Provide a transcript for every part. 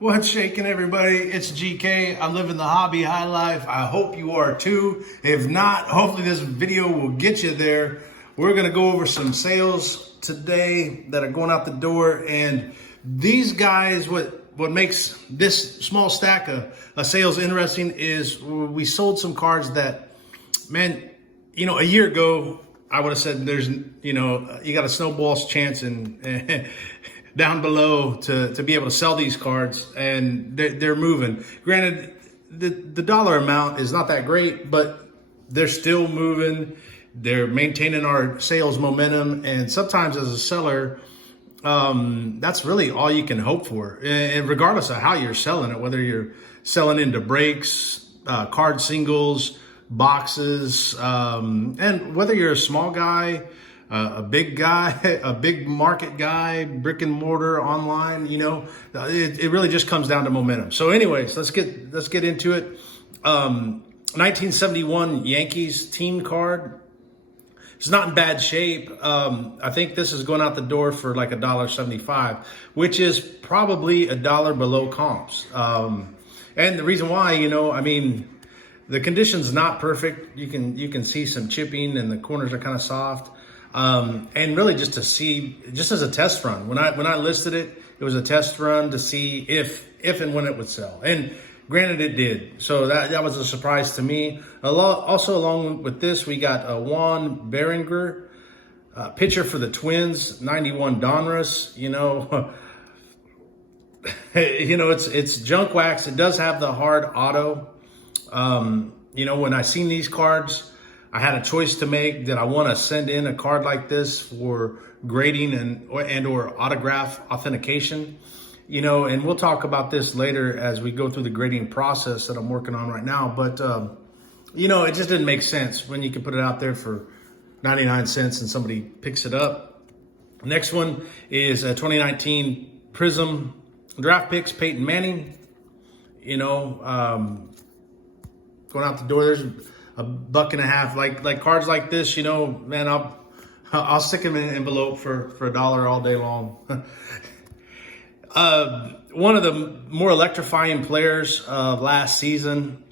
What's shaking, everybody? It's GK. I'm living the hobby high life. I hope you are too. If not, hopefully this video will get you there. We're going to go over some sales today that are going out the door. And these guys, what makes this small stack of sales interesting is we sold some cards that, man, a year ago, I would have said there's, you got a snowball's chance and down below to be able to sell these cards, and they're moving. Granted, the dollar amount is not that great, but they're still moving. They're maintaining our sales momentum, and sometimes as a seller, that's really all you can hope for. And regardless of how you're selling it, whether you're selling into breaks, card singles, boxes, and whether you're a small guy, a big guy, a big market guy, brick and mortar, online, it really just comes down to momentum. So anyways, let's get into it. 1971 Yankees team card. It's not in bad shape. I think this is going out the door for like $1.75, which is probably $1 below comps. And the reason why, the condition's not perfect. You can see some chipping and the corners are kind of soft. And really just to see, just as a test run, when I listed it, it was a test run to see if and when it would sell. And granted, it did. So that was a surprise to me. Also, along with this, we got a Juan Berenger, pitcher for the Twins, 91 Donruss. It's junk wax. It does have the hard auto. When I seen these cards, I had a choice to make. Did I want to send in a card like this for grading and or autograph authentication? And we'll talk about this later as we go through the grading process that I'm working on right now. But, it just didn't make sense when you can put it out there for 99 cents and somebody picks it up. Next one is a 2019 Prism draft picks, Peyton Manning. Going out the door, there's $1.50. Like cards like this, man, I'll stick them in an envelope for $1 all day long. One of the more electrifying players of last season,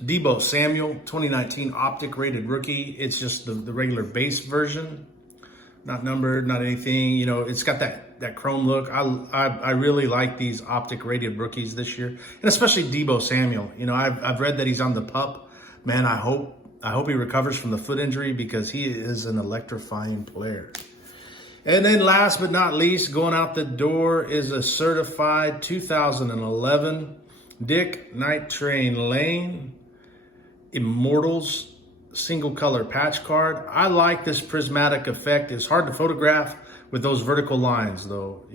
Deebo Samuel, 2019 Optic rated rookie. It's just the regular base version, not numbered, not anything. It's got that chrome look. I really like these Optic rated rookies this year, and especially Deebo Samuel. I've read that he's on the PUP. Man, I hope he recovers from the foot injury because he is an electrifying player. And then last but not least, going out the door is a certified 2011 Dick Night Train Lane Immortals single color patch card. I like this prismatic effect. It's hard to photograph with those vertical lines though.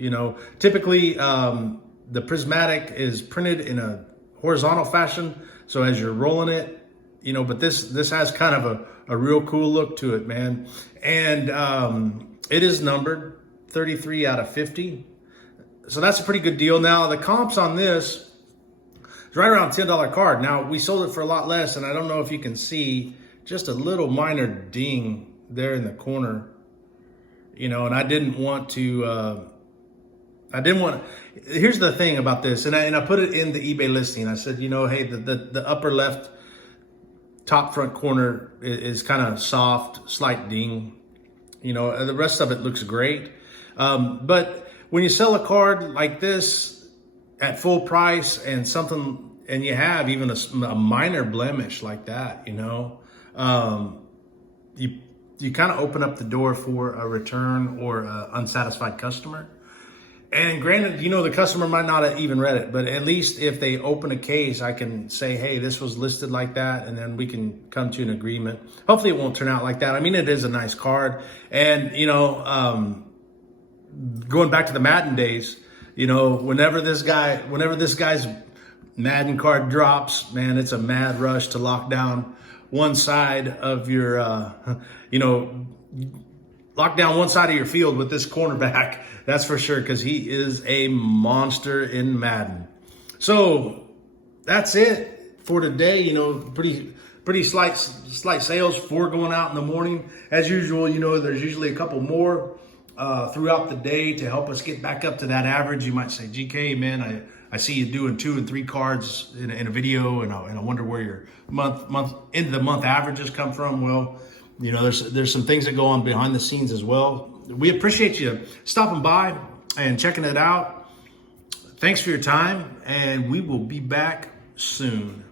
Typically the prismatic is printed in a horizontal fashion. So as you're rolling it, but this has kind of a real cool look to it, man. And it is numbered 33 out of 50. So that's a pretty good deal. Now, the comps on this is right around $10 card. Now, we sold it for a lot less, and I don't know if you can see just a little minor ding there in the corner. And I didn't want to, here's the thing about this, and I put it in the eBay listing. I said, hey, the upper left top front corner is kind of soft, slight ding. The rest of it looks great. But when you sell a card like this at full price and you have even a minor blemish like that, you kind of open up the door for a return or an unsatisfied customer. And granted, the customer might not have even read it, but at least if they open a case, I can say, hey, this was listed like that, and then we can come to an agreement. Hopefully it won't turn out like that. I mean, it is a nice card. And, going back to the Madden days, whenever this guy's Madden card drops, man, it's a mad rush to lock down one side of your, lock down one side of your field with this cornerback. That's for sure, because he is a monster in Madden. So that's it for today. Pretty slight sales for going out in the morning. As usual, there's usually a couple more throughout the day to help us get back up to that average. You might say, GK, man, I see you doing 2 and 3 cards in a video, and I wonder where your end of the month averages come from. Well, you know, there's some things that go on behind the scenes as well. We appreciate you stopping by and checking it out. Thanks for your time, and we will be back soon.